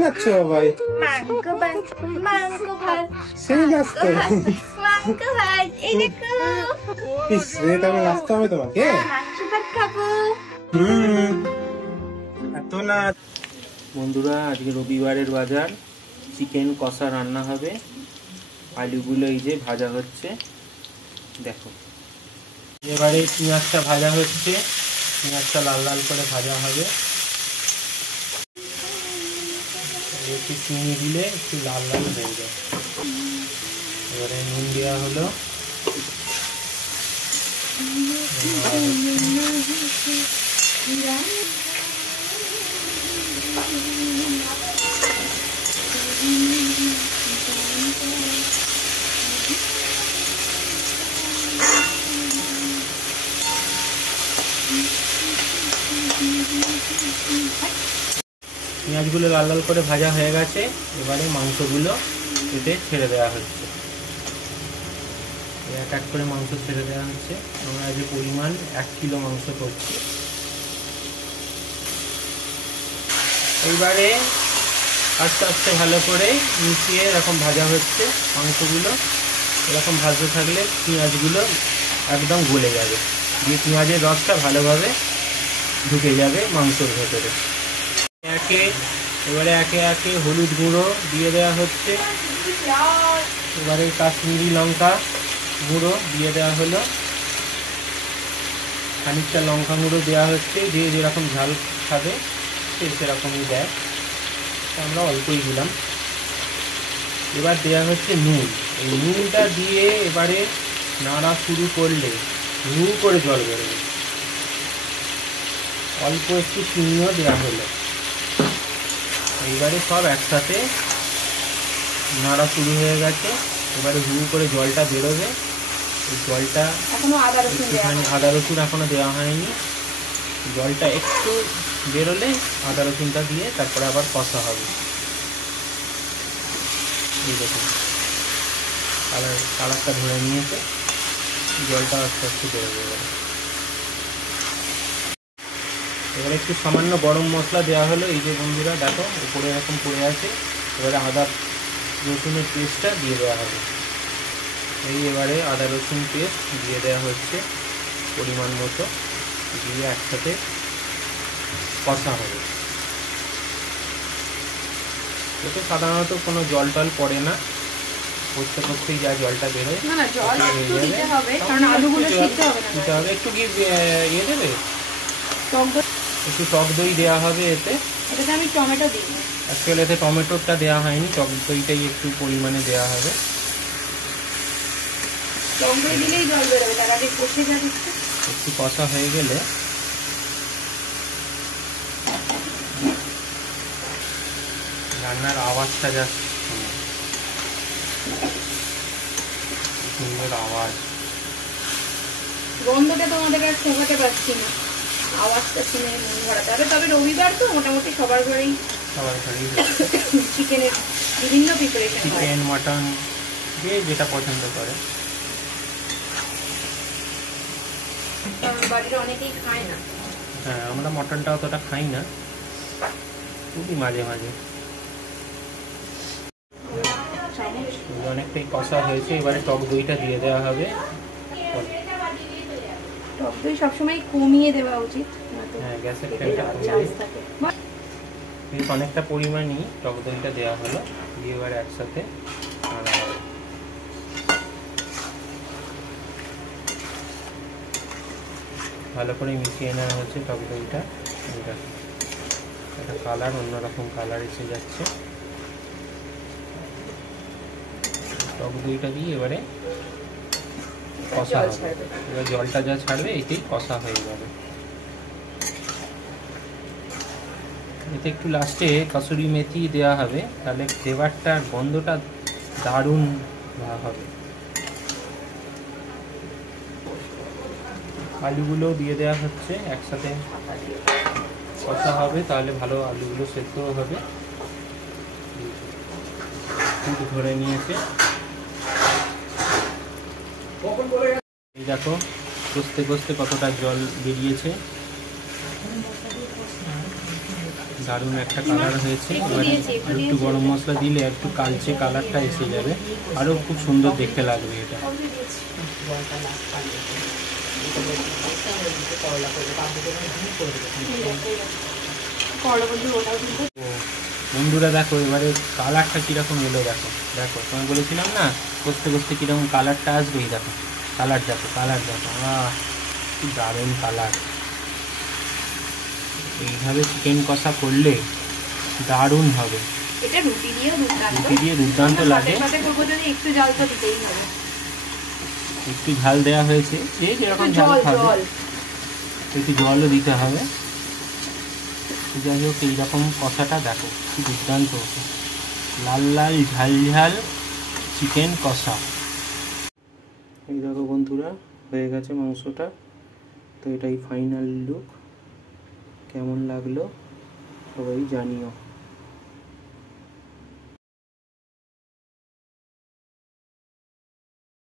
নাচছো ভাই? সেই নাচতো নাচতে হবে তোমাকে। এত না বন্ধুরা, আজকে রবিবারের বাজার, চিকেন কষা রান্না হবে। আলুগুলো এই যে ভাজা হচ্ছে, দেখো। এবারে পেঁয়াজটা ভাজা হচ্ছে, পেঁয়াজটা লাল লাল করে ভাজা হবে। একটু চিনি দিলে একটু লাল লাল হয়ে যায়। এবারে নুন দেওয়া হলো, পেঁয়াজগুলো লাল লাল করে ভাজা হয়ে গেছে। এবারে মাংসগুলো এতে ছেড়ে দেওয়া হচ্ছে, এক এক করে মাংস ছেড়ে দেওয়া হচ্ছে। আমরা যে পরিমাণ 1 কিলো মাংস করছি। এইবারে আস্তে আস্তে ভালো করে মিশিয়ে এরকম ভাজা হচ্ছে মাংসগুলো। এরকম ভাজতে থাকলে পেঁয়াজগুলো একদম গলে যাবে, দিয়ে পেঁয়াজের রসটা ভালোভাবে ঢুকে যাবে মাংসের ভেতরে। এবারে একে একে হলুদ গুঁড়ো দিয়ে দেওয়া হচ্ছে। এবারে কাশ্মীরি লঙ্কা গুঁড়ো দিয়ে দেওয়া হলো, খানিকটা লঙ্কা গুঁড়ো দেওয়া হচ্ছে। যে যেরকম ঝাল খাবে সে সেরকমই দেয়, আমরা অল্পই দিলাম। এবার দেওয়া হচ্ছে নুন। এই নুনটা দিয়ে এবারে নাড়া শুরু করলে হু করে জল বেরোবে। অল্প একটু চিনিও দেওয়া হলো। এইবারে সব একসাথে নাড়া শুরু হয়ে গেছে। এবারে হু করে জলটা বেরোবে। এই জলটা একটুখানি আদা রসুন এখনো দেওয়া হয়নি। জলটা একটু বেরোলে আদা রসুনটা দিয়ে তারপরে আবার কষা হবে। এই দেখুন কালারটা ধরে নিয়েছে, জলটা আস্তে আস্তে বেরোবে। এবারে একটু সামান্য গরম মশলা দেওয়া হলো। এই যে বন্ধুরা দেখো উপরে এরকম পড়ে আছে। এবারে আদা রসুনের পেস্টটা দিয়ে দেওয়া হবে। এই এবারে আদা রসুন পেস্ট দিয়ে দেওয়া হচ্ছে পরিমাণ মতো, দিয়ে একসাথে কষা হবে। এতে সাধারণত কোনো জল টল পড়ে না, করতে করতেই যা জলটা বেরোয় দিতে হবে। একটু কি ইয়ে দেবে, একটু টক দই দেওয়া হবে এতে। আমি টমেটো দিই, অ্যাকচুয়ালি এতে টমেটোটা দেওয়া হয়নি, টক দইটাই একটু পরিমাণে দেওয়া হবে। টক দই দিলেই জল বেরোবে, তার আগে কষে যাবে। একটু কষা হয়ে গেলে রান্নার আওয়াজটা যা সুন্দর আওয়াজ, গন্ধটা তোমাদের আর শোকাতে পারছি না, আওয়াজটা শুনে মন ভরাতে হবে। তবে রবিবার তো মোটামুটি সবার ঘরেই চিকেনের বিভিন্ন প্রিপারেশন, চিকেন মাটন যে যেটা পছন্দ করে। বাড়ির অনেকেই খায় না। হ্যাঁ, আমরা মটনটা অতটা খাই না, খুবই মাঝে মাঝে। অনেকটাই কষা হয়েছে। এবারে টক দইটা দিয়ে দেওয়া হবে। টক দই সবসময় কমিয়ে দেওয়া উচিত। হ্যাঁ, গ্যাসের ফ্লেমটা কমিয়ে অনেকটা পরিমাণই টক দইটা দেওয়া হলো, দিয়ে এবারে একসাথে ভালো করে মিশিয়ে নেওয়া হচ্ছে টক দইটা। একটা কালার, অন্যরকম কালার এসে যাচ্ছে। টক দইটা দিয়ে এবারে কষা হবে। এবার জলটা যা ছাড়বে এতেই কষা হয়ে যাবে। এতে একটু লাস্টে কসুরি মেথি দেওয়া হবে, তাহলে ফ্লেভারটা, গন্ধটা দারুণ হবে। আলুগুলোও দিয়ে দেওয়া হচ্ছে, একসাথে কষা হবে, তাহলে ভালো আলুগুলো সেদ্ধ হবে। ফুট ধরে নিয়েছে। এই দেখো কষতে কষতে কতটা জল বেরিয়েছে। দারুণ একটা কালার হয়েছে। এবারে একটু গরম মশলা দিলে একটু কালচে কালারটা এসে যাবে, আরও খুব সুন্দর দেখতে লাগবে এটা। বন্ধুরা দেখো এবারে কালারটা কীরকম এলো, দেখো দেখো তোমায় বলেছিলাম না কষতে কষতে কীরকম কালারটা আসবেই। দেখো কালার, দেখো কালার, দেখো কি দারুণ কালার। এইভাবে চিকেন কষা করলে দারুণ হবে, এটা রুটি দিয়ে দুর্দান্ত লাগে। একটু ঝাল তো দিতেই হবে, একটু ঝাল দেওয়া হয়েছে, যে যেরকম ঝাল খাবে একটু জলও দিতে হবে। যাই হোক এইরকম কষাটা দেখো কি দুর্দান্ত হতো, লাল লাল ঝাল ঝাল চিকেন কষা। এই দেখো বন্ধুরা হয়ে গেছে মাংসটা। তো এটাই ফাইনাল লুক, কেমন লাগলো সবাই জানিও।